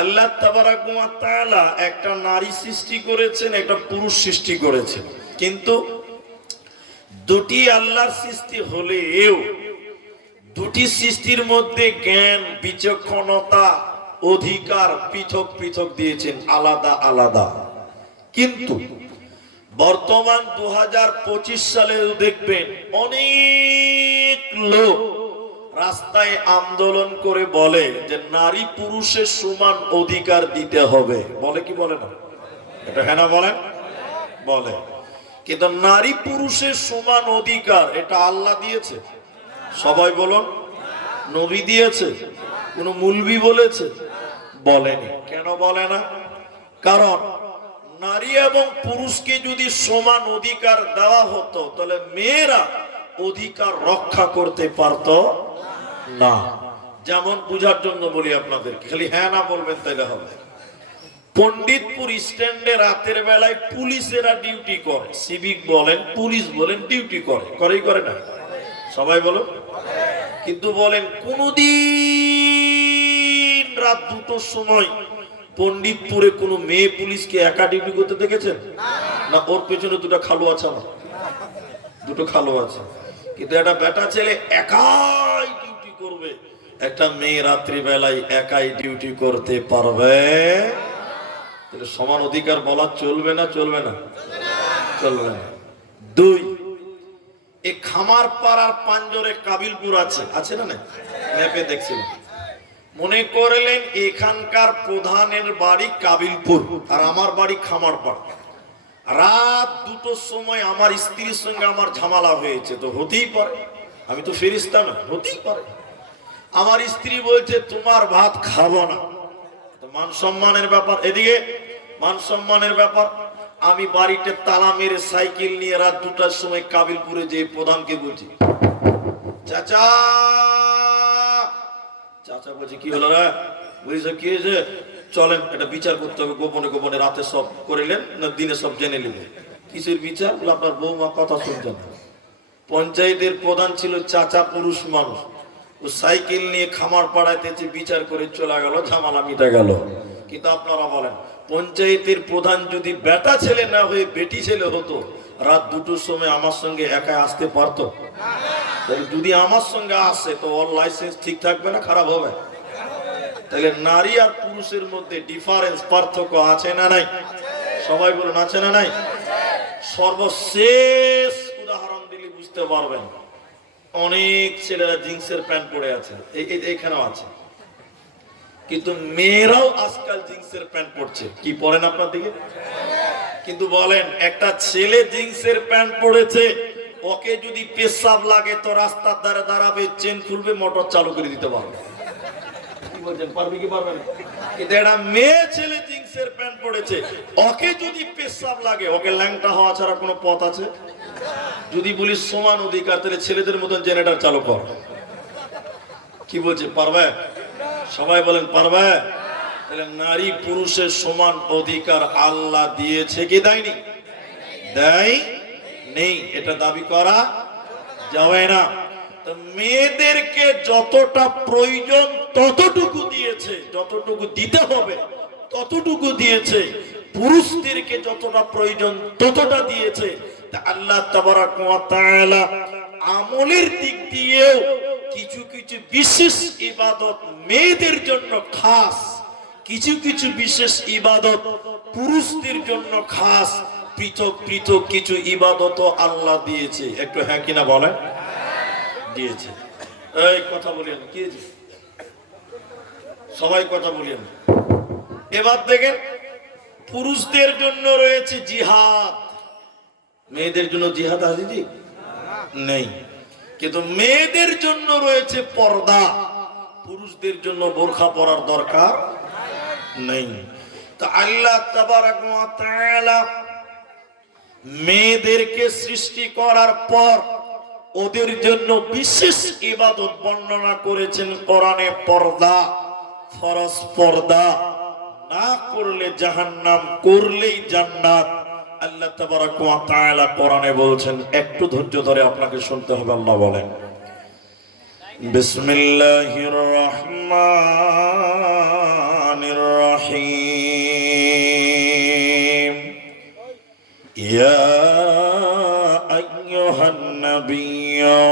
আল্লাহ তাবারাক ওয়া তাআলা একটা নারী সৃষ্টি করেছেন, একটা পুরুষ সৃষ্টি করেছেন, কিন্তু দুটি আল্লাহর সৃষ্টি হলেও দুটি সৃষ্টির মধ্যে জ্ঞান, বিচক্ষণতা, অধিকার পৃথক পৃথক দিয়েছেন, আলাদা আলাদা। কিন্তু বর্তমান 2025 সালে দেখবেন অনেক লোক রাস্তায় আন্দোলন করে বলে যে নারী পুরুষের সমান অধিকার দিতে হবে। বলে কি বলে না? এটা হ্যাঁ না বলেন? বলে। কিন্তু নারী পুরুষের সমান অধিকার এটা আল্লাহ দিয়েছে? সবাই বলুন। নবী দিয়েছে? কোন মুলবি বলেছে? বলেনি। কেন বলে না? কারণ নারী এবং পুরুষকে যদি সমান অধিকার দেওয়া হতো তাহলে মেয়েরা অধিকার রক্ষা করতে পারত না। যেমন বুঝার জন্য বলি আপনাদেরকে, খালি হ্যাঁ না বলবেন তাইলে হবে। পণ্ডিতপুর স্ট্যান্ডে রাতের বেলায় পুলিশেরা ডিউটি করে, সিভিক বলেন, পুলিশ বলেন, ডিউটি করে, করেই করে না? সবাই বলো। কিন্তু বলেন কোনদিন রাত 2টোর সময় পণ্ডিতপুরে কোন মেয়ে পুলিশকে একা ডিউটি করতে দেখেছেন? না, ওর পেছনে দুটো খালু আছে, আমার দুটো খালু আছে। কিন্তু একটা বেটা ছেলে একাই ডিউটি করবে, একটা মেয়ে রাত্রি বেলায় একাই ডিউটি করতে পারবে? তাহলে সমান অধিকার বলা চলবে না? চলবে না? চলবে না। 2, এই খামার পাড়ার পাঞ্জরে কাবিলপুর আছে, আছে না? ম্যাপে দেখছিলাম। মনে করলেন এখানকার প্রধানের বাড়ি কাবিলপুর আর আমার বাড়ি খামারপাড়। রাত 2টোর সময় আমার স্ত্রীর সঙ্গে আমার ঝামেলা হয়েছে, তো হতেই পারে, আমি তো ফেরেশতা না, হতেই পারে। আমার স্ত্রী বলছে তোমার ভাত খাবো না, মান সম্মানের ব্যাপার, এদিকে মান সম্মানের ব্যাপার। আমি বাড়িতে তালা মেরে সাইকেল নিয়ে রাত 2টার সময় কাবিলপুরে যে প্রধানকে বলছি, চাচা। চাচা বলছে কি হলো রে? বলছে কি হয়েছে? চলেন এটা বিচার করতে হবে, গোপনে গোপনে রাতে সব করিলেন না দিনে সব জেনে নিলেন। কিসের বিচার? বলে আপনার বৌমা কথা শুনছে না। পঞ্চায়েতের প্রধান ছিল চাচা, পুরুষ মানুষ, ও সাইকেল নিয়ে খামার পাড়াইতেছে, বিচার করে চলে গেল, ঝামেলা মিটে গেল। কিন্তু আপনারা বলেন পঞ্চায়েতের প্রধান যদি বেটা ছেলে না হয়ে বেটি ছেলে হতো, রাত 2টোর সময় আমার সঙ্গে একা আসতে পারতো? যদি আমার সঙ্গে আসে তো ওর লাইসেন্স ঠিক থাকবে না খারাপ হবে? তাহলে নারী আর পুরুষের মধ্যে ডিফারেন্স, পার্থক্য আছে না নাই? সবাই বলুন আছে না নাই? সর্বশেষ উদাহরণ দিলে বুঝতে পারবেন। অনেক ছেলেরা জিন্সের প্যান্ট পরে আছে, এইখানেও আছে, কিন্তু মেয়েরাও আজকাল জিন্সের প্যান্ট পরছে। কি পরেন আপনার দিকে? কিন্তু বলেন একটা ছেলে জিন্সের প্যান্ট পরেছে, ওকে যদি পেশাব লাগে তো রাস্তার ধারে দাঁড়াবে, চেন খুলবে, মোটর চালু করে দিতে পারবে। কি বলছেন, পারবে কি পারবে না? কিন্তু একটা মেয়ে ছেলে জিন্সের প্যান্ট পরেছে, ওকে যদি পেশাব লাগে, ওকে ল্যাংটা হওয়া ছাড়া কোনো পথ আছে? যদি বলি সমান অধিকার, তাহলে ছেলেদের মতন জেনারেটর চালু কর। কি বলছে, পারবে? সবাই বলেন পারবে? তাহলে নারী পুরুষের সমান অধিকার আল্লাহ দিয়েছে কি দেয়নি? দেয় নেই, এটা দাবি করা যাবে না। তো মেয়েদেরকে যতটা প্রয়োজন ততটুকু দিয়েছে, যতটুকু দিতে হবে ততটুকু দিয়েছে। পুরুষদেরকে যতটা প্রয়োজন ততটা দিয়েছে। আল্লাহ তাবারাক ওয়া তাআলা আমলের দিক দিয়েও কিছু কিছু বিশেষ ইবাদত মেয়েদের জন্য খাস, কিছু কিছু বিশেষ ইবাদত পুরুষদের জন্য খাস, পৃথক পৃথক কিছু ইবাদত আল্লাহ দিয়েছে। একটু হ্যাঁ কিনা বলেন? দিয়েছে। এই কথা বলেন কি? সবাই কথা বলেন। এবার দেখেন পুরুষদের জন্য রয়েছে জিহাদ, মেয়েদের জন্য জিহাদ আছে জি? নেই। কিন্তু মেয়েদের জন্য রয়েছে পর্দা, পুরুষদের জন্য বোরখা পরার দরকার নেই। তো আল্লাহ তাবারাক ওয়া তাআলা মেয়েদেরকে সৃষ্টি করার পর ওদের জন্য বিশেষ ইবাদত বর্ণনা করেছেন কোরআনে। পর্দা, ফরজ পর্দা না করলে জাহান্নাম, করলেই জান্নাত। আল্লাহ তাবারাক ওয়া তাআলা কোরআনে বলছেন, একটু ধৈর্য ধরে আপনাকে শুনতে হবে। আল্লাহ বলেন, বিসমিল্লাহির রহমানির ইয়া আইয়ুহান নাবিয়্যু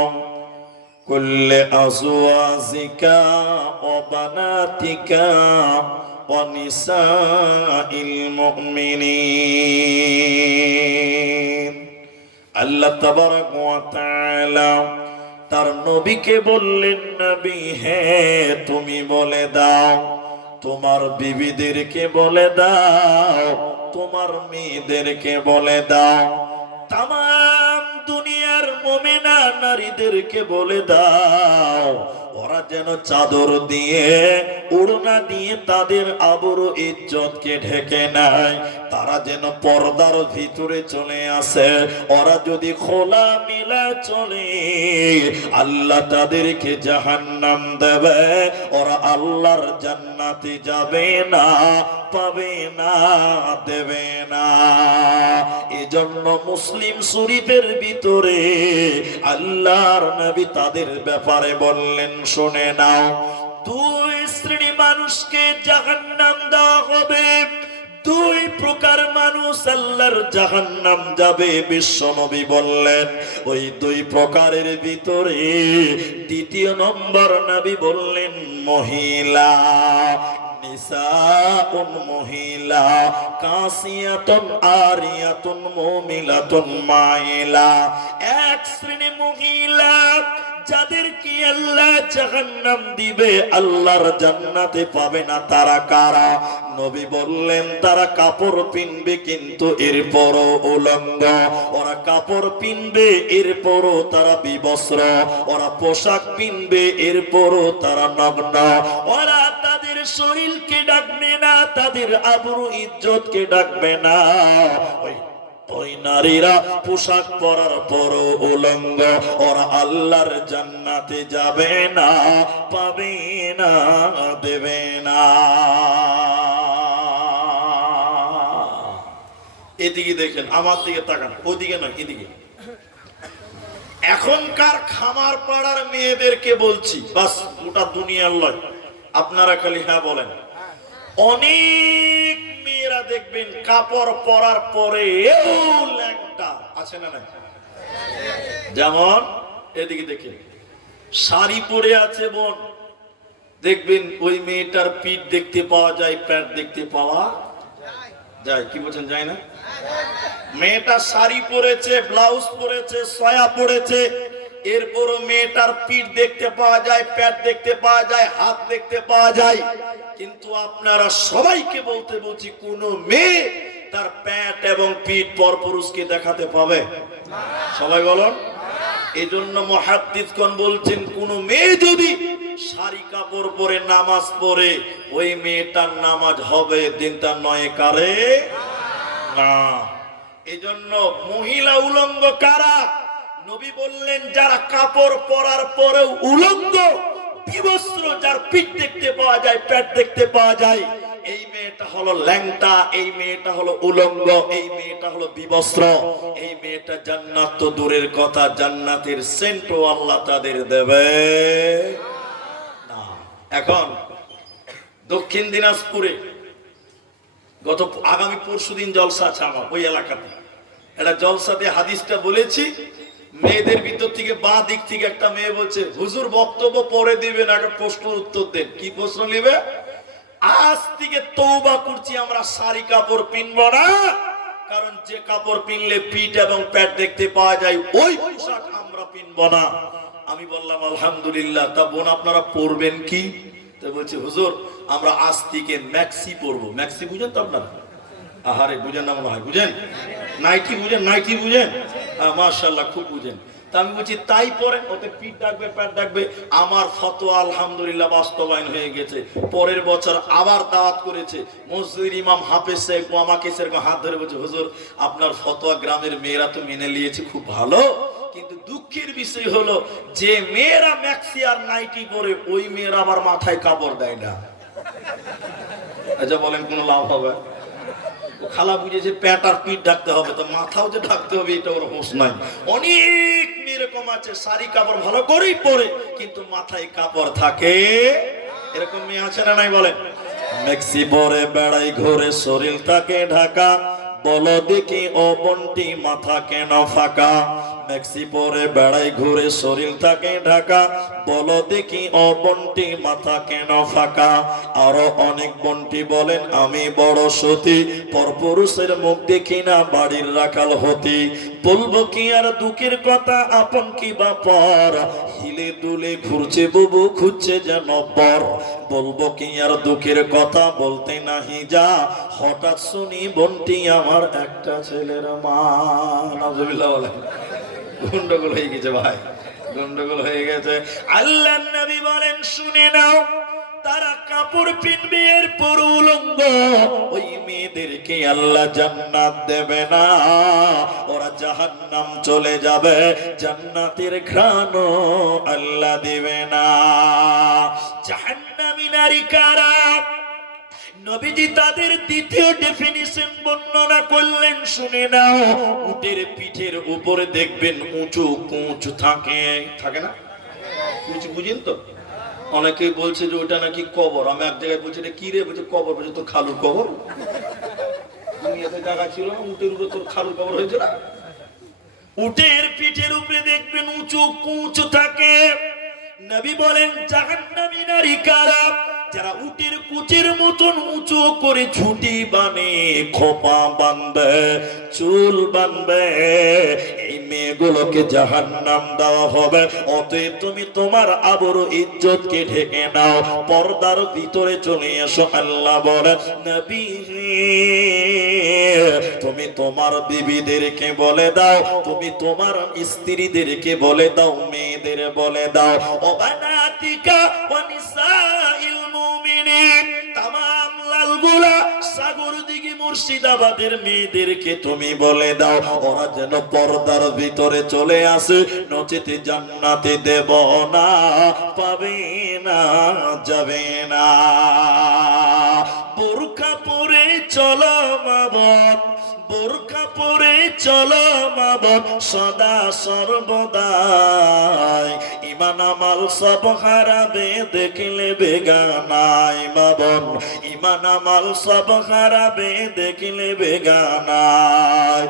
কুল্লি আজওয়াজিকা ওয়া বানাতিকা ওয়া নিসাইল মুমিনিন। আল্লাহ তাবারক ওয়া তাআলা তার নবীকে বললেন, নবী হে তুমি বলে দাও, তোমার বিবিদেরকে বলে দাও, তোমার মেয়েদেরকে বলে দাও, তামাম দুনিয়ার মুমিনা নারীদেরকে বলে দাও, ওরা যেন চাদর দিয়ে ওড়না দিয়ে তাদের আবরু ইজ্জতকে ঢেকে নেয়, তারা যেন পর্দার ভিতরে চলে আসে। ওরা যদি খোলা মিলা চলে আল্লাহ তাদেরকে জাহান্নাম দেবে, ওরা আল্লাহর জান্নাতে যাবে না, পাবে না, দেবে না। এজন্য মুসলিম শরীফের ভিতরে আল্লাহর নবী তাদের ব্যাপারে বললেন, শুনে নাও, দুই শ্রেণী মানুষকে জাহান্নাম দেওয়া হবে, দুই প্রকার মানুষ আল্লাহর জাহান্নাম যাবে। বিশ্ব নবী বললেন ওই দুই প্রকারের ভিতরে দ্বিতীয় নম্বর নবী বললেন মহিলা, নিসাউন মহিলা, কাসিয়াতুন আরিয়াতুন মুমিলাতুন মাইলা। এক শ্রেণী মহিলা যাদেরকে আল্লাহ জাহান্নাম দিবে, আল্লাহর জান্নাতে পাবে না। তারা কারা? নবী বললেন তারা কাপড় পিনবে কিন্তু এরপরও উলঙ্গ, ওরা কাপড় পিনবে এরপরও তারা বিবস্ত্র, ওরা পোশাক পিনবে এরপরও তারা নগ্ন, ওরা তাদের শরীরকে ডাকবে না, তাদের আবরু ইজ্জতকে ডাকবে না। ওই নারীরা পোশাক পরার পরও উলঙ্গ, ওরা আল্লাহর জান্নাতে যাবে না, পাবে না, দেবে না। এদিকে দেখেন, আমার দিকে তাকান, ওদিকে নয়, এদিকে। এখনকার খামার পাড়ার মেয়েদেরকে বলছি, বাস গোটা দুনিয়ার লয়, আপনারা খালি হ্যাঁ বলেন। অনেক মেয়েরা দেখবেন কাপড় পরার পরে ল্যাংটা আছে না নাই? যেমন এদিকে দেখেন, শাড়ি পরে আছে বোন, দেখবেন ওই মেয়েটার পিঠ দেখতে পাওয়া যায়, প্যান্ট দেখতে পাওয়া যায়। কি বলছেন, যায় না? মেয়েটা শাড়ি পরেছে, ব্লাউজ পরেছে, সয়া পরেছে, এরপরও মেয়েটার পিঠ দেখতে পাওয়া যায়, প্যান্ট দেখতে পাওয়া যায়, হাত দেখতে পাওয়া যায়। কিন্তু আপনারা সবাইকে বলতে বলছি, কোন মেয়ে তার প্যান্ট এবং পিঠ পরপুরুষকে দেখাতে পাবে? সবাই বলুন। এই জন্য মুহাদ্দিসগণ বলছেন, কোন মেয়ে যদি শাড়ি কাপড় পরে নামাজ পড়ে, ওই মেয়েটার নামাজ হবে, দিনটা নয় কারে না। এই জন্য মহিলা উলঙ্গ কারা? নবী বললেন যারা কাপড় পরার পরেও উলঙ্গ, বিবস্ত্র, যার পিঠ দেখতে পাওয়া যায়, পেট দেখতে পাওয়া যায়, এই মেয়েটা হলো ল্যাংটা, এই মেয়েটা হলো উলঙ্গ, এই মেয়েটা হলো বিবস্ত্র। এই মেয়েটা জান্নাত তো দূরের কথা, জান্নাতের সেন্টও আল্লাহ তাদের দেবে না। এখন দক্ষিণ দিনাজপুরে গত আগামী পরশুদিন জলসা আছে আমার ওই এলাকাতে, একটা জলসাতে হাদিসটা বলেছি। মেয়েদের ভিতর থেকে বা দিক থেকে একটা মেয়ে বলছে, হুজুর বক্তব্য পরে দিবেন, একটা প্রশ্ন উত্তর দেন। কি প্রশ্ন নেবে? আজ থেকে তওবা করছি, আমরা শাড়ি কাপড় পিনব না, কারণ যে কাপড় পিনলে পিঠ এবং পেট দেখতে পাওয়া যায়, ওই পোশাক আমরা পিনব না। আমি বললাম আলহামদুলিল্লাহ। তা বোন আপনারা পরবেন কি? তো বলছে হুজুর আমরা আজ থেকে ম্যাক্সি পরবো। ম্যাক্সি বুঝেন তো আপনারা? আহারে বুঝেন না মনে হয়, বুঝেন? নাইটি বুঝেন? নাইটি বুঝেন? মাশাআল্লাহ, খুব বুঝেন। তা আমি বলছি তাই পরেন, ওতে পিঠ ডাকবে, প্যাট ডাকবে। আমার ফতোয়া আলহামদুলিল্লাহ বাস্তবায়ন হয়ে গেছে। পরের বছর আবার দাওয়াত করেছে মসজিদের ইমাম হাফেজ সাহেব, আমাকে সেরকম হাত ধরে বলছে, হুজুর আপনার ফতোয়া গ্রামের মেয়েরা তো মেনে নিয়েছে, খুব ভালো, কিন্তু দুঃখের বিষয় হলো যে মেয়েরা ম্যাক্সি আর নাইটি পরে, ওই মেয়েরা আবার মাথায় কাপড় দেয় না। আচ্ছা বলেন, কোনো লাভ হবে? খালা বুঝেছে প্যাট আর পিঠ ঢাকতে হবে, তো মাথাও যে ঢাকতে হবে এটা ওর হোশ নাই। অনেক এরকম আছে শাড়ি কাপড় ভালো করেই পরে, কিন্তু মাথায় কাপড় থাকে। এরকম মেয়ে আছে না নাই বলেন? ম্যাক্সি পরে বেড়াই ঘরে, শরীর থাকে ঢাকা, বলো দেখি ও বন্টি মাথা কেন ফাঁকা, ম্যাক্সি পরে বেড়াই ঘুরে শরীর থাকে ঢাকা, বলো দেখি ও বন্টি মাথা কেন ফাঁকা। আরো অনেক বন্টি বলেন আমি বড় সতী, পরপুরুষের মুখ দেখি না বাড়ির রাখাল হতি, বলবো কি আর দুঃখের কথা আপন কি বা পর, হিলে দুলে ঘুরছে বুবু খুঁজছে যেন পর, বলবো কি আর দুঃখের কথা বলতে নাহি যা, হঠাৎ শুনি বন্টি আমার একটা ছেলের মা। নাউজুবিল্লাহ বলেন। গন্ডগোল হয়ে গেছে ভাই, গন্ডগোল হয়ে গেছে। আল্লাহর নবী বলেন শুনে নাও, তারা কাপড় পিনবে এরপর উলঙ্গ, ওই মেয়েদেরকে আল্লাহ জান্নাত দেবে না, ওরা জাহান্নাম চলে যাবে, জান্নাতের ঘ্রাণ আল্লাহ দেবে না। জাহান্নামী নারী কারা? নবীজি তাদের দ্বিতীয় ডেফিনিশন বর্ণনা করলেন শুনে নাও। উটের পিঠের উপরে দেখবেন উঁচু কুঁচ থাকে, থাকে না? কুঁচ বুঝেন তো? অনেকেই বলছে যে ওটা নাকি কবর। আমি এক জায়গায় বলছি এটা কি রে, বলছে কবর। বলছে তোর খালুর কবর? দুনিয়াতে জায়গা ছিল না, উটের উপরে তোর খালুর কবর হয়েছে না? উটের পিঠের উপরে দেখবেন উঁচু কুঁচ থাকে। নবী বলেন জাহান্নামী নারী কারা? যারা উটের কুচের মতন উঁচু করে ঝুঁটি বানে, খোপা বাঁধবে, চুল বাঁধবে, এই মেয়েগুলোকে জাহান্নাম দেওয়া হবে। অতএব তুমি তোমার আবরু ইজ্জতকে ঢেকে নাও, পর্দার ভিতরে চলে এসো। আল্লাহ বলে নবী তুমি তোমার বিবিদেরকে বলে দাও, তুমি তোমার স্ত্রীদেরকে বলে দাও, মেয়েদের বলে দাও, ওবানাতিকা ওয়া নিসাইল মুমিনিন, তামাম লালগুলা সাগরদিঘি মুর্শিদাবাদের মেয়েদেরকে তুমি বলে দাও, ওরা যেন পর্দার ভিতরে চলে আসে, নচেতে জান্নাতে দেব না, পাবে না, যাবে না। বোরকা পরে চলো মাবত, বোরকা পরে চলো মাবত, সদা সর্বদাই, ইমান আমাল সব হারাবে দেখলে বেগানাই মাবন, ইমান আমাল সব হারাবে দেখলে বেগানাই।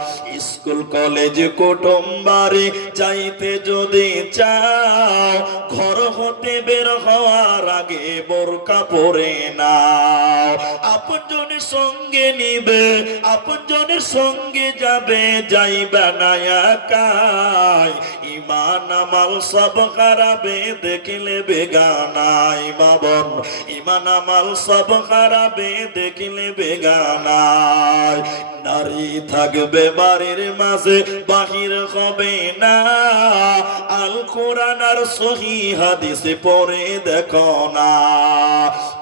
স্কুল কলেজ কুটুম বাড়ি যাইতে যদি চাও, ঘর হতে বের হওয়ার আগে বোরকা পরে নাও। আপনজনের সঙ্গে নিবে, আপনজনের সঙ্গে যাবে, যাইবে না একাই, ইমান আমাল সব হারাবে দেখলে বেগানাই বাবন, ইমান আমাল সব হারাবে দেখলে বেগানাই। নারী থাকবে বাড়ির মাঝে, বাহির হবে না, আল কোরআন আর সহি হাদিসে পড়ে দেখো না।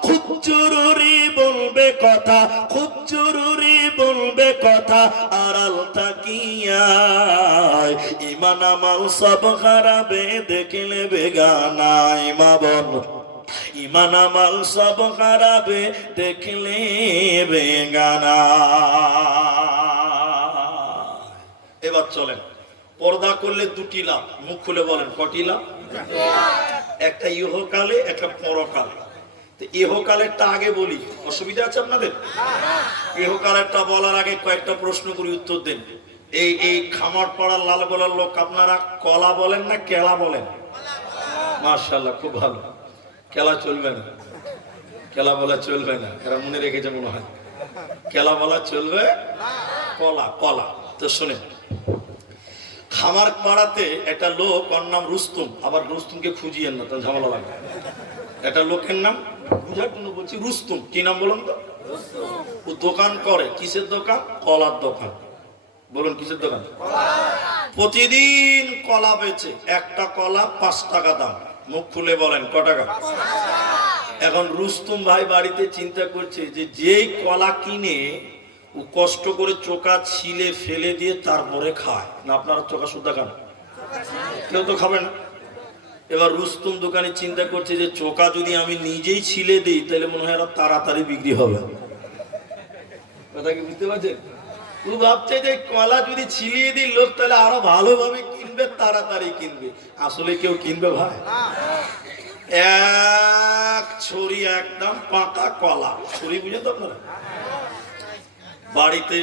খুব জরুরি বলবে কথা, খুব জরুরি বলবে কথা, আড়াল থাকিয়া, ইমান আমাল সব হারাবে দেখলে বেগানাই মাবন, ইমান আমাল সব হারাবে দেখলে বেগানা। এবার চলেন, পর্দা করলে দুটি লাভ, মুখ খুলে বলেন কটি লাভ? একটা ইহকালে, একটা পরকালে। ইহকালেরটা আগে বলি, অসুবিধা আছে আপনাদের? ইহকালেরটা বলার আগে কয়েকটা প্রশ্ন করি, উত্তর দেন। এই খামার পাড়ার লাল গলার লোক আপনারা কলা বলেন না কেলা বলেন? মাশাআল্লাহ, খুব ভালো। কেলা চলবে না, কেলা বলা চলবে না, এরা মনে রেখেছে মনে হয়। কেলা বলা চলবে, কলা, কলা। তো শুনে, খামার পাড়াতে একটা লোক, ওর নাম রুস্তুম। আবার রুস্তুমকে খুঁজিয়েন না, তার ঝামেলা লাগবে। একটা লোকের নাম বুঝার জন্য বলছি, রুস্তুম। কি নাম বলুন তো? ও দোকান করে, কিসের দোকান? কলার দোকান। বলুন কিসের দোকান? প্রতিদিন কলা বেচে, একটা কলা 5 টাকা দাম। মুখ খুলে বলেন ক টাকা? এখন রুস্তুম ভাই বাড়িতে চিন্তা করছে যে যেই কলা কিনে ও কষ্ট করে চোকা ছিলে ফেলে দিয়ে তারপরে খায় না। আপনারা চোকা সুদ্ধা খান? কেউ তো খাবে না। এবার রুস্তুম দোকানে চিন্তা করছে যে চোকা যদি আমি নিজেই ছিলে দিই তাহলে মনে হয় আরো তাড়াতাড়ি বিক্রি হবে। কথা কি বুঝতে পারছেন? ও ভাবছে যে কলা যদি ছিলিয়ে দিই লোক তাহলে আরো ভালোভাবে কিনবে, তাড়াতাড়ি কিনবে। আসলে কেউ কিনবে ভাই? এক ছড়ি একদম পাকা কলা, ছড়ি বুঝেন তো আপনারা? বাড়িতে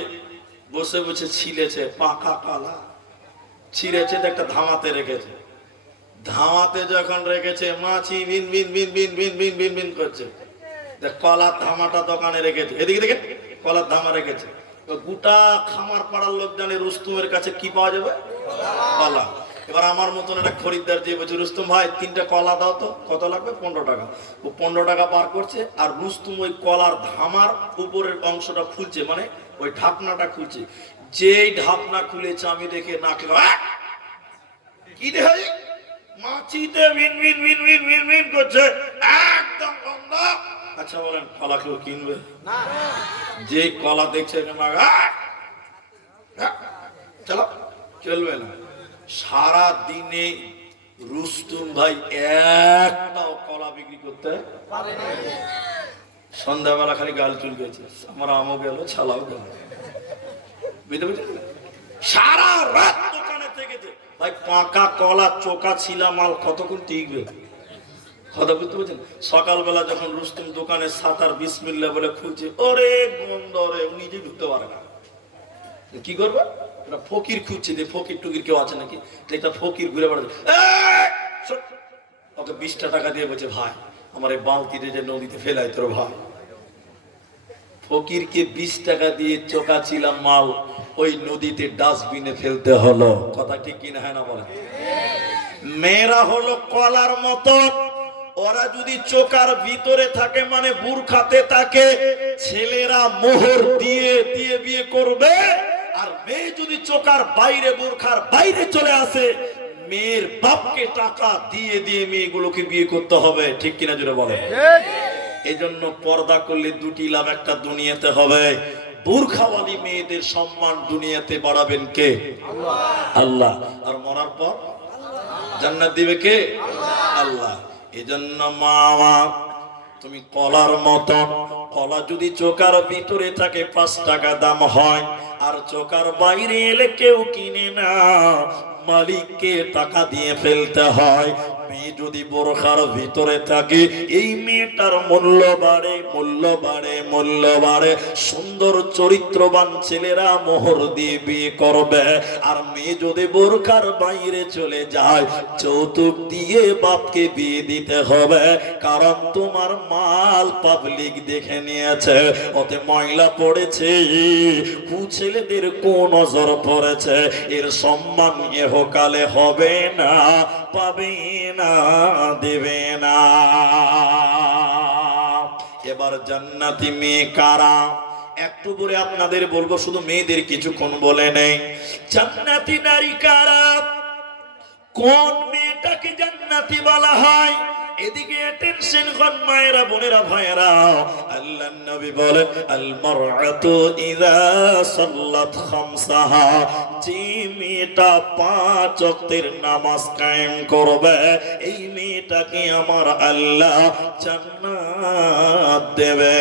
বসে বসে ছিলেছে পাকা কলা, ছিঁড়েছে একটা ধামাতে রেখেছে। ধামাতে যখন রেখেছে মাছি বিন বিন বিন বিন বিন বিন বিন বিন করছে, কলার ধামাটা দোকানে রেখেছে। এদিকে দেখে কলার ধামা রেখেছে। গোটা খামার পাড়ার লোক জানে রুস্তুমের কাছে কি পাওয়া যাবে, কলা। এবার আমার মতন একটা খরিদ্দার দিয়ে বলছে, রুস্তুম ভাই 3টা কলা দাও তো। কত লাগবে? 15 টাকা। ও 15 টাকা বার করছে, আর রুস্তুম ওই কলার ধামার উপরের অংশটা খুলছে, মানে ওই ঢাকনাটা খুলছে। যেই ঢাকনা খুলেছে আমি দেখে নাক কি দেখে মাছিতে ভিন ভিন ভিন ভিন ভিন ভিন করছে, একদম বন্ধ। আচ্ছা বলেন, কলা কেউ কিনবে? যে কলা দেখছে চলো, চলবে না। সারা দিনে রুস্তুম ভাই একটাও কলা বিক্রি করতে পারে না। সন্ধ্যাবেলা খালি গাল চুল গেছে, আমার আমও গেল, ছালাও গেল। বুঝতে পারছেন? সারা রাত দোকানে থেকেছে ভাই। পাকা কলা, চোকা ছিলা মাল কতক্ষণ টিকবে? কথা বুঝতে পারছেন? সকালবেলা যখন রুস্তুম দোকানে সাতার বিসমিল্লাহ বলে খুলছে, ওরে গন্ধ রে, নিজে ঢুকতে পারে না। কি করবে? ফকির খুঁজছে, যে ফকির টুকির কেউ আছে নাকি। একটা ফকির ঘুরে বেড়াচ্ছে, ওকে 20টা টাকা দিয়ে বলছে, ভাই আমার এই বালতিতে যে নদীতে ফেলাই তোর ভাই। ফকিরকে 20 টাকা দিয়ে চোকা ছিলাম মাল ওই নদীতে ডাস্টবিনে ফেলতে হলো। কথা ঠিক কিনা? হয় না বলে? মেয়েরা হলো কলার মতো, ওরা যদি চোকার ভিতরে থাকে মানে বুরখাতে থাকে, ছেলেরা মোহর দিয়ে দিয়ে বিয়ে করবে। আর মেয়ে যদি চোকার বাইরে, বুরখার বাইরে চলে আসে, মেয়ের বাপকে টাকা দিয়ে দিয়ে মেয়েগুলোকে বিয়ে করতে হবে। ঠিক কিনা জোরে বলে? এই জন্য পর্দা করলে 2টি লাভ। একটা দুনিয়াতে হবে, বুরখাওয়ালি মেয়েদের সম্মান দুনিয়াতে বাড়াবেন কে? আল্লাহ। আর মরার পর জান্নাত দিবে কে? আল্লাহ। এজন্য মা, তুমি কলার মতন, কলা যদি চোকার ভিতরে থাকে 5 টাকা দাম হয়, আর চোকার বাইরে এলে কেউ কিনে না, মালিককে টাকা দিয়ে ফেলতে হয়। মেয়ে যদি বোরখার ভিতরে থাকে, এই মেয়েটার মূল্য বাড়ে, মূল্য বাড়ে, মূল্য বাড়ে। সুন্দর চরিত্রবান ছেলেরা মোহর দিয়ে বিয়ে করবে। আর মেয়ে যদি বোরখার বাইরে চলে যায়, যৌতুক দিয়ে বাপকে বিয়ে দিতে হবে। কারণ তোমার মাল পাবলিক দেখে নিয়েছে, ওতে ময়লা পড়েছে, ছেলেদের কোন নজর পড়েছে, এর সম্মান ইহকালে হবে না, পাবে না, দেবে না। এবার জান্নাতি মেয়ে কারা? একটু পরে আপনাদের বলবো, শুধু মেয়েদের কিছুক্ষণ বলে নেই। জান্নাতি নারী কারা? কোন মেয়েটাকে জান্নাতি বলা হয়? এদিকে টেনশন কর মায়েরা, বোনেরা, ভাইয়েরা। আল্লাহর নবী বলেন, আল মারআতু ইযা সাল্লাত খামসাহা, যে মেয়েটা 5 ওয়াক্তের নামাজ কায়েম করবে, এই মেয়েটাকে আমার আল্লাহ জান্নাত দেবে।